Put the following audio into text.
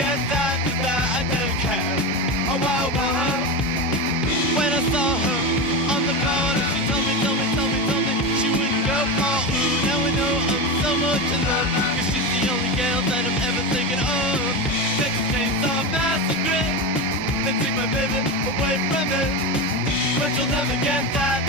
get that, I don't care. Oh, wow, wow. When I saw her on the corner, she told me she wouldn't go far. Ooh, now I know I'm so much in love, 'cause she's the only girl that I'm ever thinking of. Texas Chainsaw Massacre, they took my baby away from me, but you'll never get that.